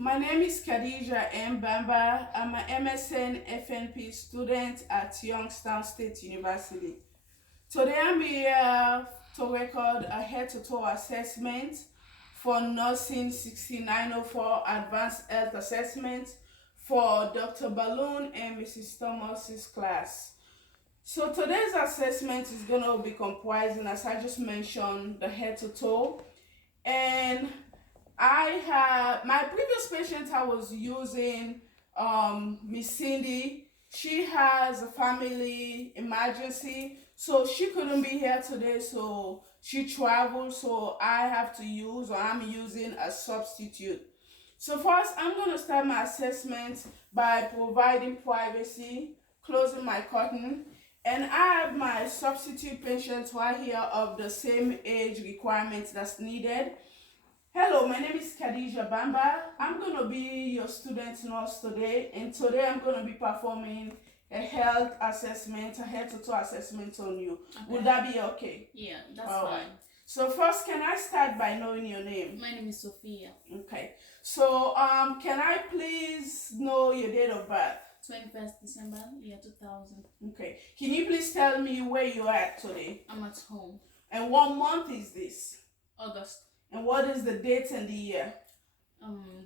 My name is Khadija M. Bamba. I'm an MSN FNP student at Youngstown State University. Today I'm here to record a head-to-toe assessment for Nursing 6904 Advanced Health Assessment for Dr. Balloon and Mrs. Thomas's class. So today's assessment is going to be comprising, as I just mentioned, the head-to-toe. And I have my previous patient I was using, Miss Cindy. She has a family emergency, so she couldn't be here today. So she traveled, so I'm using a substitute. So first, I'm gonna start my assessment by providing privacy, closing my curtain, and I have my substitute patients right here of the same age requirements that's needed. Hello, my name is Khadija Bamba. I'm going to be your student nurse today, and today I'm going to be performing a health assessment, a head-to-toe assessment on you. Okay. Would that be okay? Yeah, that's fine. So first, can I start by knowing your name? My name is Sophia. Okay. So can I please know your date of birth? 21st December, year 2000. Okay. Can you please tell me where you are at today? I'm at home. And what month is this? August. And what is the date and the year?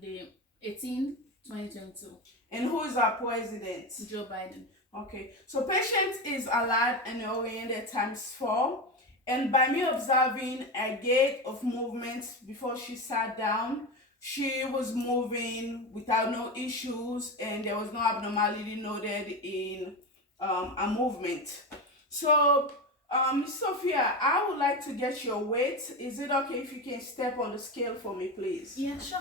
The 18, 2022. And who is our president? Joe Biden. Okay, so patient is alert and oriented ×4. And by me observing a gait of movement before she sat down, she was moving without no issues, and there was no abnormality noted in a movement. So Sophia, I would like to get your weight. Is it okay if you can step on the scale for me, please? Yeah, sure.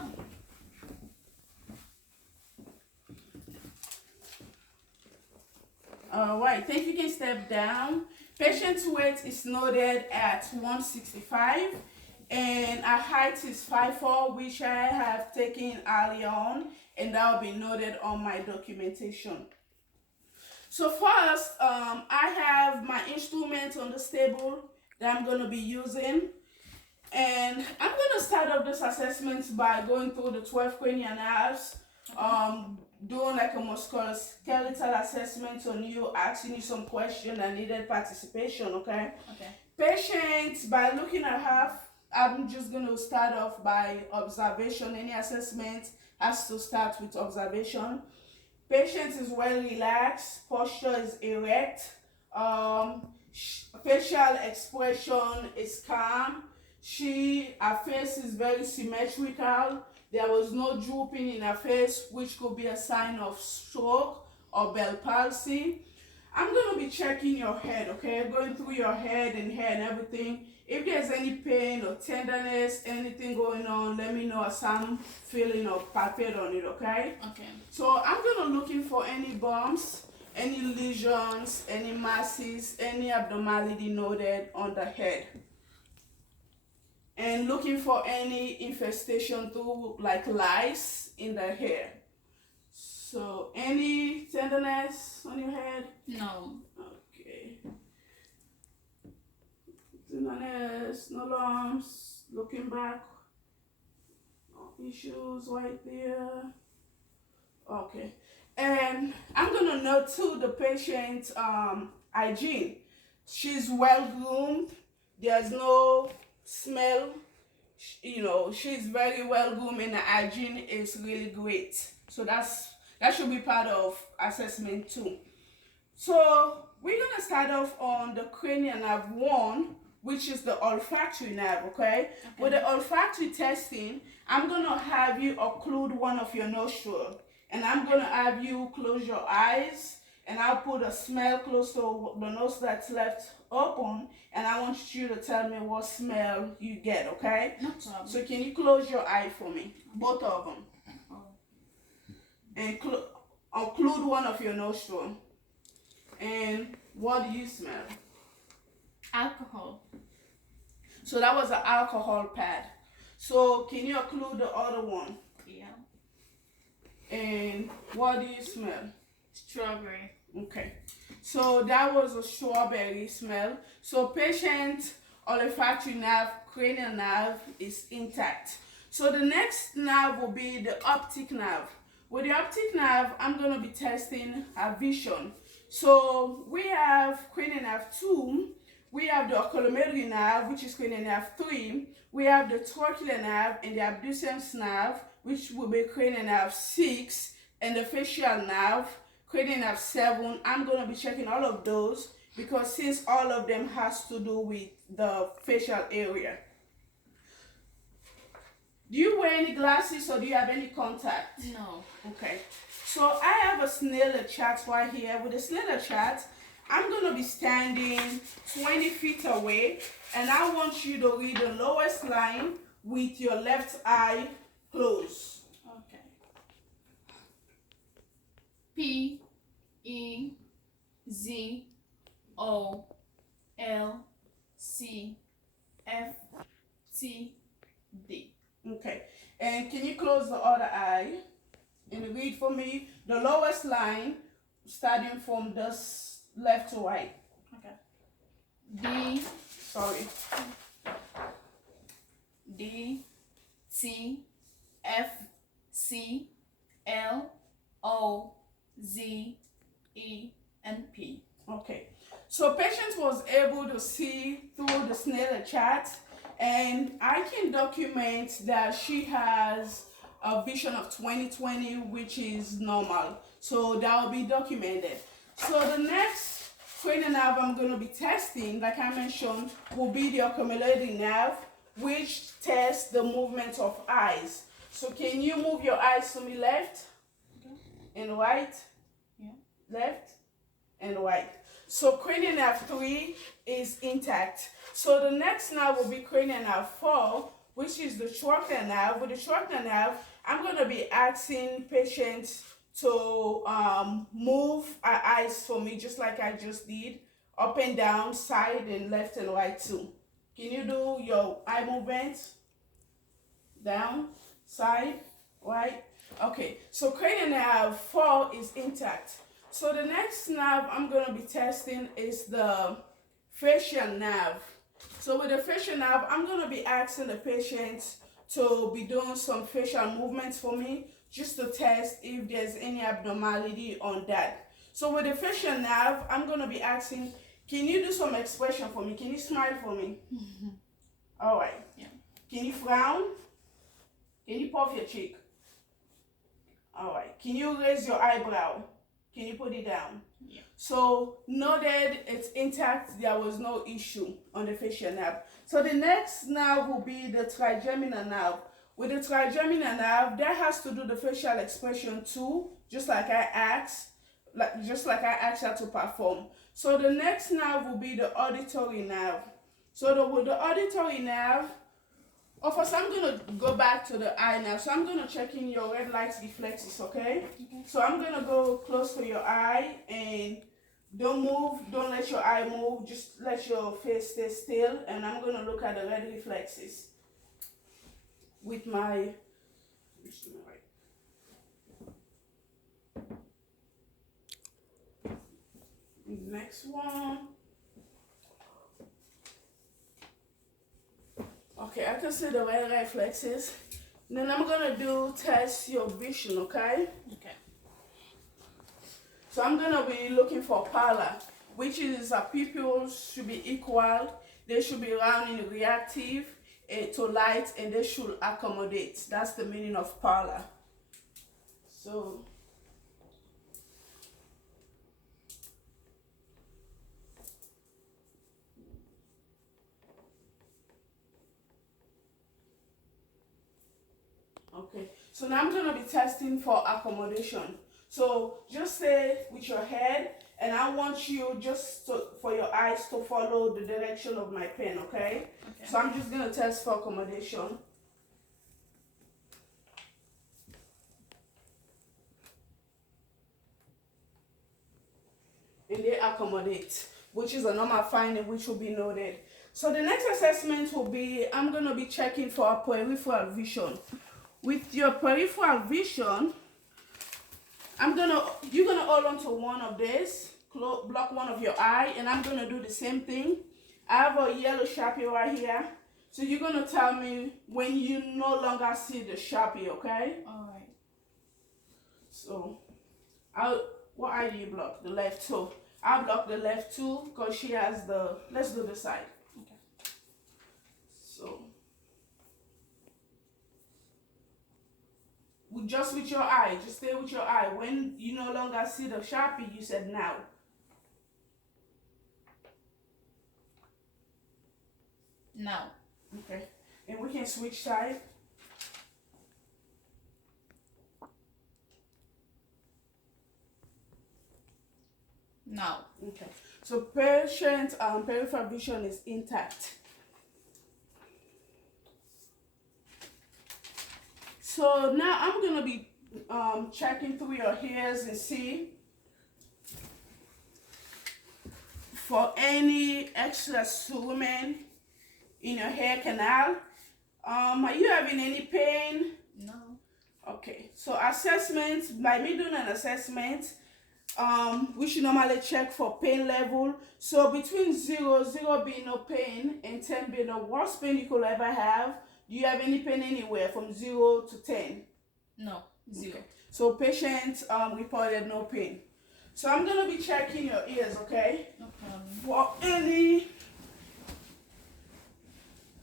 All right, thank you. Can step down. Patient's weight is noted at 165, and her height is 5'4", which I have taken earlier on, and that will be noted on my documentation. So first, I have my instrument on the table that I'm going to be using. And I'm going to start off this assessment by going through the 12 cranial nerves, doing like a musculoskeletal assessment on you, asking you some questions that needed participation, okay? Okay. Patient, by looking at her, I'm just going to start off by observation. Any assessment has to start with observation. Patient is well relaxed, posture is erect, facial expression is calm. Her face is very symmetrical. There was no drooping in her face, which could be a sign of stroke or Bell palsy. I'm going to be checking your head, okay? Going through your head and hair and everything. If there's any pain or tenderness, anything going on, let me know as I'm feeling or palpate on it, okay? Okay. So I'm going to looking for any bumps, any lesions, any masses, any abnormality noted on the head. And looking for any infestation through like lice in the hair. So any tenderness on your head? No. Okay. Tenderness, no lumps, looking back, no issues right there. Okay. And I'm going to note too the patient's hygiene. She's well groomed. There's no smell. She's very well groomed and the hygiene is really great. So that should be part of assessment too. So we're going to start off on the cranial nerve 1, which is the olfactory nerve, okay? With the olfactory testing, I'm going to have you occlude one of your nostrils. And I'm going to have you close your eyes, and I'll put a smell close to the nose that's left open, and I want you to tell me what smell you get, okay? No problem. So can you close your eye for me? Both of them. And occlude one of your nostrils. And what do you smell? Alcohol. So that was an alcohol pad. So can you occlude the other one? Yeah. And what do you smell? Strawberry. Okay. So that was a strawberry smell. So patient olfactory nerve, cranial nerve is intact. So the next nerve will be the optic nerve. With the optic nerve, I'm going to be testing her vision. So we have cranial nerve 2, we have the oculomotor nerve, which is cranial nerve 3, we have the trochlear nerve and the abducens nerve, which will be cranial nerve 6, and the facial nerve, cranial nerve 7. I'm going to be checking all of those because since all of them has to do with the facial area. Do you wear any glasses or do you have any contact? No. Okay. So I have a Snellen chart right here. With the Snellen chart, I'm going to be standing 20 feet away and I want you to read the lowest line with your left eye closed. Okay. P E Z O L C F T D. Okay. And can you close the other eye and read for me the lowest line starting from this left to right? Okay. D Sorry. D T F C L O Z E and P. Okay. So patient was able to see through the Snellen chart, and I can document that she has a vision of 20/20, which is normal. So that will be documented. So the next cranial nerve I'm going to be testing, like I mentioned, will be the oculomotor nerve, which tests the movement of eyes. So can you move your eyes to me left and right? Yeah. Left and right. So cranial nerve 3 is intact. So the next nerve will be cranial nerve 4, which is the trochlear nerve. With the trochlear nerve, I'm going to be asking patients to move our eyes for me, just like I just did, up and down, side and left and right too. Can you do your eye movements? Down, side, right? Okay, so cranial nerve 4 is intact. So the next nerve I'm going to be testing is the facial nerve. So with the facial nerve, I'm going to be asking the patient to be doing some facial movements for me, just to test if there's any abnormality on that. So with the facial nerve, I'm going to be asking, can you do some expression for me? Can you smile for me? All right. Yeah. Can you frown? Can you puff your cheek? All right. Can you raise your eyebrow? Can you put it down? Yeah. So know that it's intact. There was no issue on the facial nerve. So the next nerve will be the trigeminal nerve. With the trigeminal nerve, that has to do the facial expression too, just like I asked her to perform. So the next nerve will be the auditory nerve. So with the auditory nerve, first I'm going to go back to the eye now. So I'm going to check in your red light reflexes, okay? So I'm going to go close to your eye and don't move. Don't let your eye move. Just let your face stay still. And I'm going to look at the red reflexes with my... Next one. Okay, I can see the red reflexes. Then I'm gonna test your vision, okay? Okay. So I'm gonna be looking for pallor, which is pupils should be equal. They should be round and reactive to light, and they should accommodate. That's the meaning of pallor. So. Okay, so now I'm going to be testing for accommodation. So just say with your head, and I want you for your eyes to follow the direction of my pen, okay? So I'm just going to test for accommodation. And they accommodate, which is a normal finding which will be noted. So the next assessment will be, I'm going to be checking for peripheral vision. With your peripheral vision, you're gonna hold on to one of these, block one of your eye, and I'm gonna do the same thing. I have a yellow Sharpie right here. So you're gonna tell me when you no longer see the Sharpie, okay? Alright. So, what eye do you block? The left. So I'll block the left too, because she has the. Let's do the side. Okay. So, just with your eye, just stay with your eye. When you no longer see the Sharpie, you said now. Now. Okay. And we can switch side. Now. Okay. So patient peripheral vision is intact. So now I'm gonna be checking through your hairs and see for any extra swimming in your hair canal. Are you having any pain? No. Okay. So assessment, by me doing an assessment, we should normally check for pain level. So between 0 being no pain and 10 being the worst pain you could ever have, do you have any pain anywhere from 0 to 10? No. 0. Okay. So patient reported no pain. So I'm gonna be checking your ears, okay? No problem. For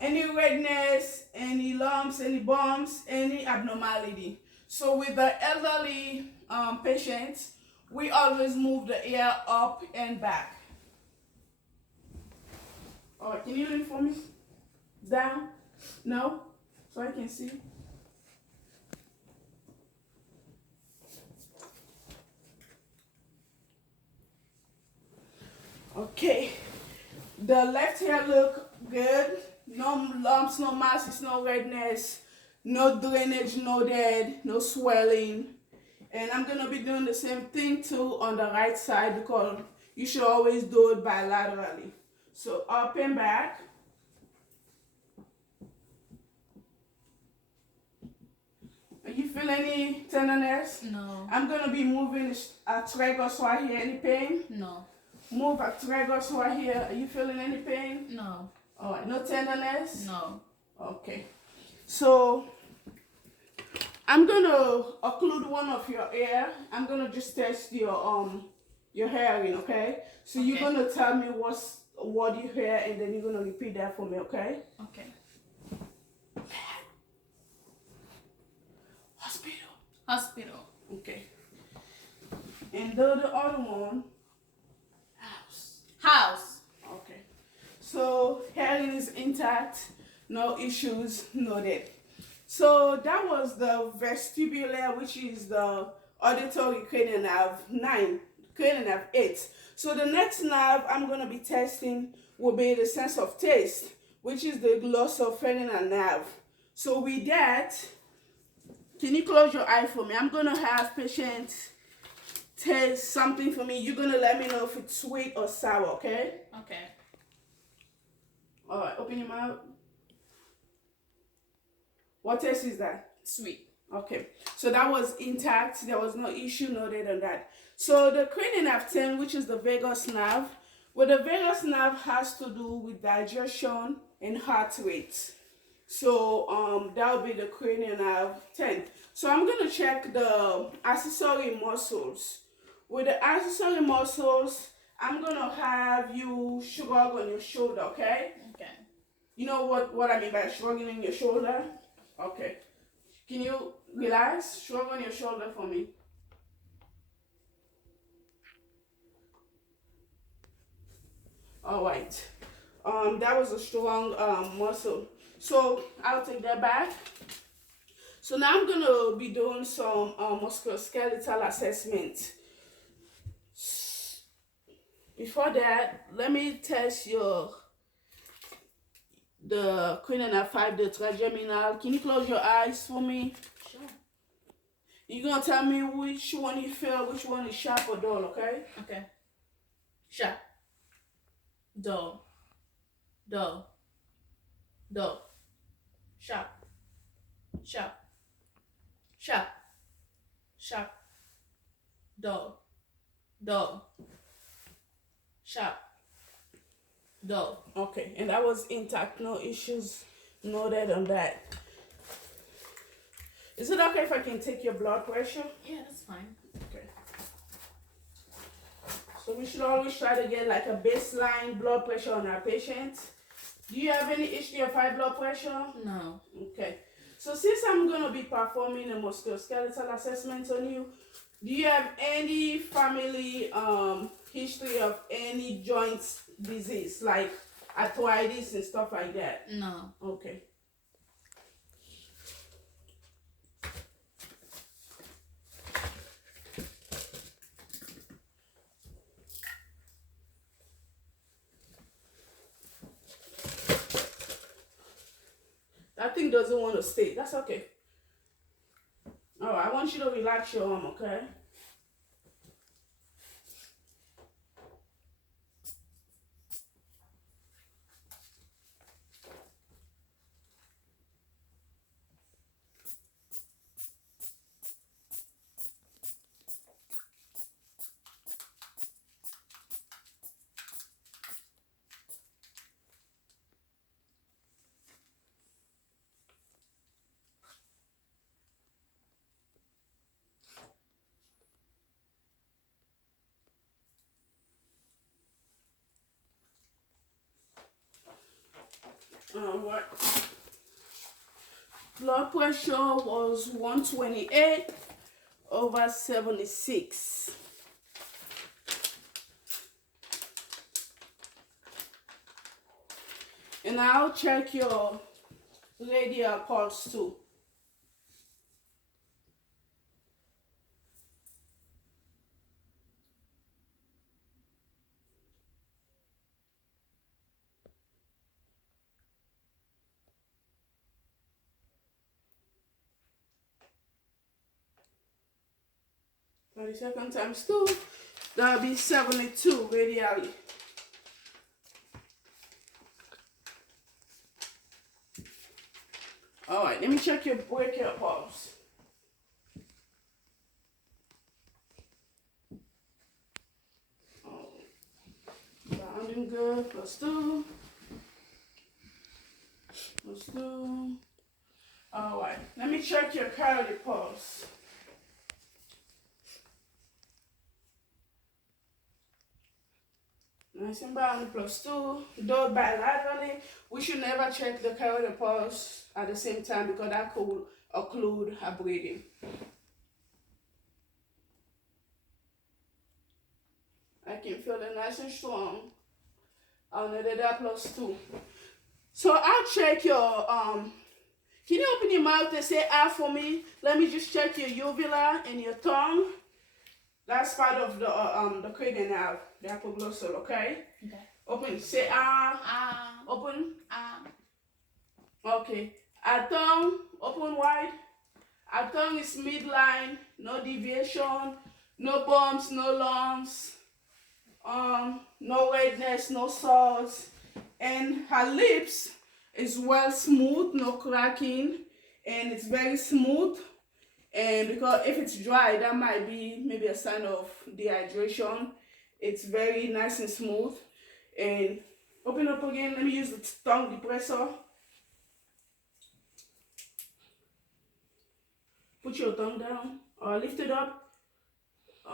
any redness, any lumps, any bumps, any abnormality. So with the elderly patients, we always move the ear up and back. All right, can you lean for me? Down? No? So I can see. Okay. The left ear look good. No lumps, no masses, no redness, no drainage, no dead, no swelling. And I'm gonna be doing the same thing too on the right side, because you should always do it bilaterally. So up and back. Are you feeling any tenderness? No. I'm gonna be moving a tragus right here. Any pain? No. Move a tragus right here. Are you feeling any pain? No. All right. No tenderness? No. Okay. So I'm gonna occlude one of your ear. I'm gonna just test your hearing, okay? So you're Okay. gonna tell me what you hear, and then you're gonna repeat that for me, okay? Okay. Hospital. Hospital. Okay. And the other one, house. House. Okay. So hearing is intact, no issues noted. So that was the vestibular, which is the auditory cranial nerve 9, cranial nerve 8. So the next nerve I'm going to be testing will be the sense of taste, which is the glossopharyngeal nerve. So with that, can you close your eye for me? I'm going to have patients taste something for me. You're going to let me know if it's sweet or sour, okay? Okay. All right, open your mouth. What taste is that? Sweet. Okay, so that was intact. There was no issue noted on that. So the cranial nerve 10, which is the vagus nerve, well, the vagus nerve has to do with digestion and heart rate. So that will be the cranial nerve 10. So I'm going to check the accessory muscles. With the accessory muscles, I'm going to have you shrug on your shoulder, okay? Okay. You know what I mean by shrugging on your shoulder? Okay. Can you relax? Shrug on your shoulder for me. All right. That was a strong muscle. So I'll take that back. So now I'm gonna be doing some musculoskeletal assessment. Before that, let me test the cranial nerve 5, the trigeminal. Can you close your eyes for me? Sure. You're gonna tell me which one you feel, which one is sharp or dull, okay? Okay. Sharp. Dull. Dull. Dull. Sharp. Sharp. Sharp. Sharp. Dull. Dull. Sharp. Dull. Okay, and that was intact, no issues Noted on that. Is it okay if I can take your blood pressure? Yeah, that's fine. Okay. So we should always try to get like a baseline blood pressure on our patients. Do you have any history of high blood pressure? No. Okay. So since I'm going to be performing a musculoskeletal assessment on you, do you have any family history of any joint disease like arthritis and stuff like that? No. Okay. That thing doesn't want to stay. That's okay. All right, I want you to relax your arm, okay? What? Blood pressure was 128/76. And I'll check your radial pulse too. Second times 2, that'll be 72 radially. All right, let me check your brachial pulse. Rounding good, +2, +2. All right, let me check your cardiac pulse. Nice and bound, +2. Though bilaterally, we should never check the cardiac pulse at the same time because that could occlude our breathing. I can feel it nice and strong. I'll need that +2. So I'll check your can you open your mouth and say ah for me? Let me just check your uvula and your tongue. That's part of the cranial nerve, the hypoglossal, okay? Okay. Open, say ah. Ah. Open. Ah. Okay. Our tongue, open wide. Our tongue is midline, no deviation, no bumps, no lumps, no redness, no sores. And her lips is well smooth, no cracking, and it's very smooth. And because if it's dry, that might be maybe a sign of dehydration. It's very nice and smooth. And open up again. Let me use the tongue depressor. Put your tongue down or lift it up.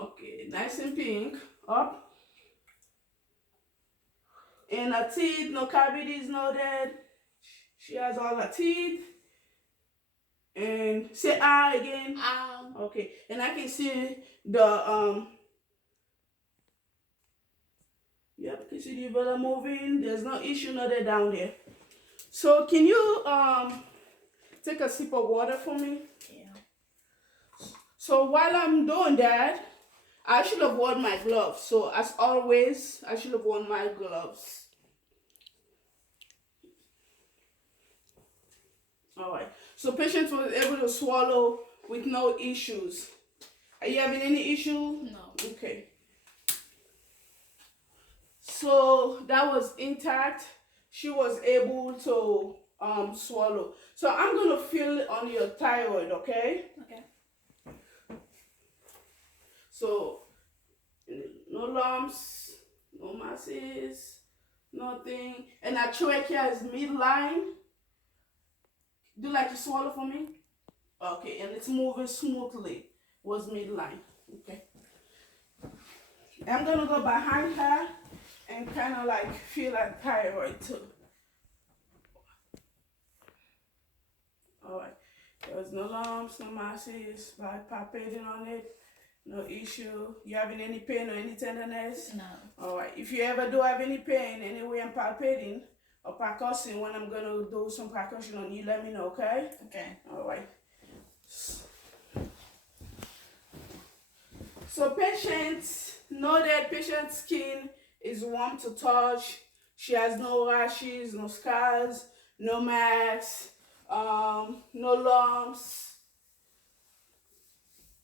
Okay, nice and pink. Up. And her teeth, no cavities, no dead. She has all her teeth. And say ah again. Ah. Okay, and I can see the yep, you can see the uvula moving. There's no issue, nothing down there. So can you take a sip of water for me? Yeah. So while I'm doing that, I should have worn my gloves. So as always, I should have worn my gloves. All right. So patient was able to swallow with no issues. Are you having any issue? No. Okay. So that was intact. She was able to swallow. So I'm gonna feel on your thyroid, okay? Okay. So no lumps, no masses, nothing. And our trachea is midline. Do you like to swallow for me? Okay, and it's moving smoothly. Was midline. Okay. I'm gonna go behind her and kind of like feel like thyroid too. All right. There was no lumps, no masses by palpating on it. No issue. You having any pain or any tenderness? No. All right. If you ever do have any pain anywhere I'm palpating or percussing when I'm gonna do some percussion on you, let me know, okay? Okay. All right. So patients know that patient's skin is warm to touch. She has no rashes, no scars, no marks, no lumps.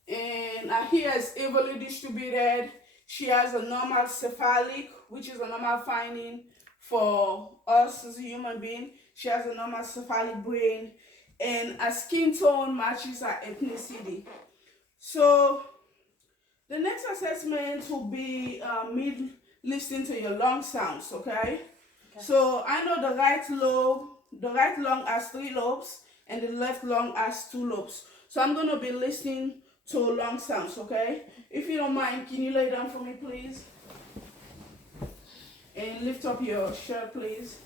And her hair is evenly distributed. She has a normal cephalic, which is a normal finding for us as a human being. She has a normal cephalic brain, and her skin tone matches her ethnicity. So the next assessment will be me listening to your lung sounds, okay? So I know the right lung has 3 lobes, and the left lung has 2 lobes. So I'm gonna be listening to lung sounds, okay? If you don't mind, can you lay down for me, please? And lift up your shirt, please.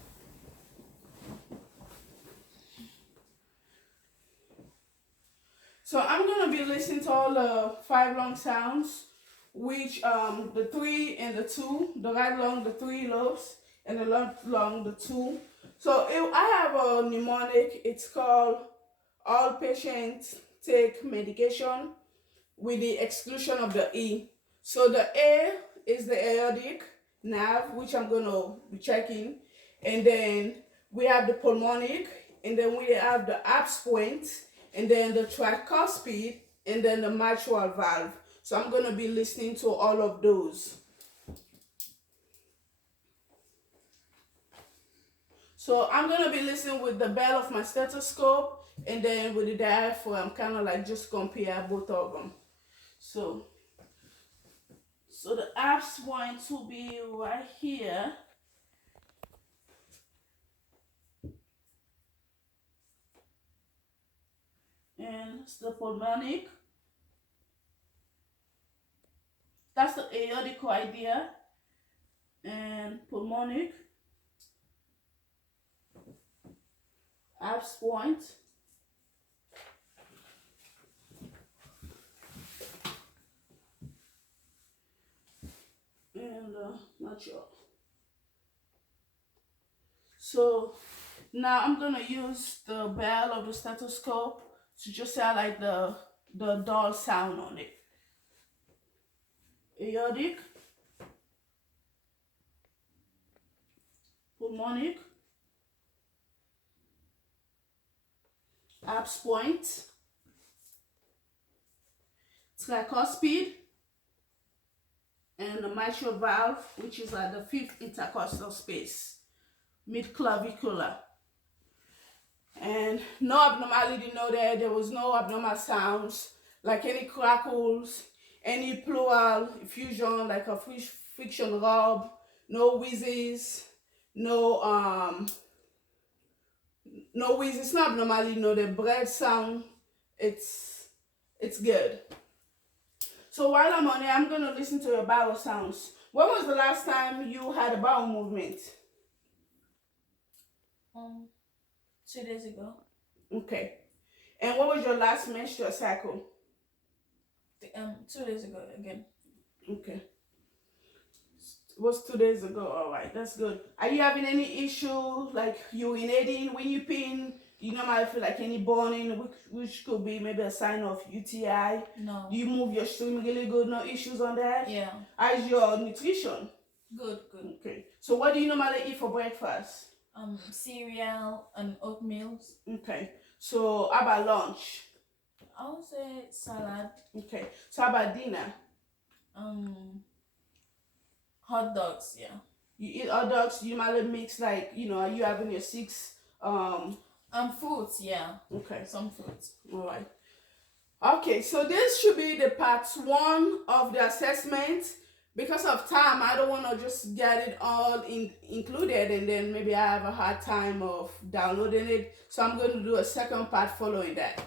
So I'm gonna be listening to all the 5 lung sounds, which the 3 and the 2, the right lung, the 3 lobes, and the left lung, the 2. So I have a mnemonic. It's called all patients take medication with the exclusion of the E. So the A is the aortic nerve, which I'm gonna be checking, and then we have the pulmonic, and then we have the apse point, and then the tricuspid, and then the mitral valve. So I'm gonna be listening to all of those. So I'm gonna be listening with the bell of my stethoscope, and then with the diaphragm, kind of like just compare both of them. So the apse point will be right here. And it's the pulmonic. That's the aortic right there. And pulmonic. Apse point. And not sure. So now I'm gonna use the bell of the stethoscope to just highlight the dull sound on it. Aortic, pulmonic, apse point, tricuspid, and the mitral valve, which is at the 5th intercostal space, mid-clavicular. And no abnormality noted. There was no abnormal sounds, like any crackles, any pleural effusion, like a friction rub, no wheezes, no wheezes, no abnormality noted. Breath sound, it's good. So while I'm on it, I'm gonna listen to your bowel sounds. When was the last time you had a bowel movement? 2 days ago. Okay. And what was your last menstrual cycle? 2 days ago again. Okay. It was 2 days ago. All right, that's good. Are you having any issue like urinating when you peeing? You normally feel like any burning, which could be maybe a sign of UTI. No. Do you move your stream really good? No issues on that? Yeah. How's your nutrition? Good. Okay. So what do you normally eat for breakfast? Cereal and oatmeal. Okay. So how about lunch? I would say salad. Okay. So how about dinner? Hot dogs, yeah. You eat hot dogs, you normally mix like, are you having your 6 fruits, yeah. Okay. Some fruits. All right. Okay, so this should be the part 1 of the assessment. because of time, I don't want to just get it all included, and then maybe I have a hard time of downloading it. So I'm going to do a second part following that.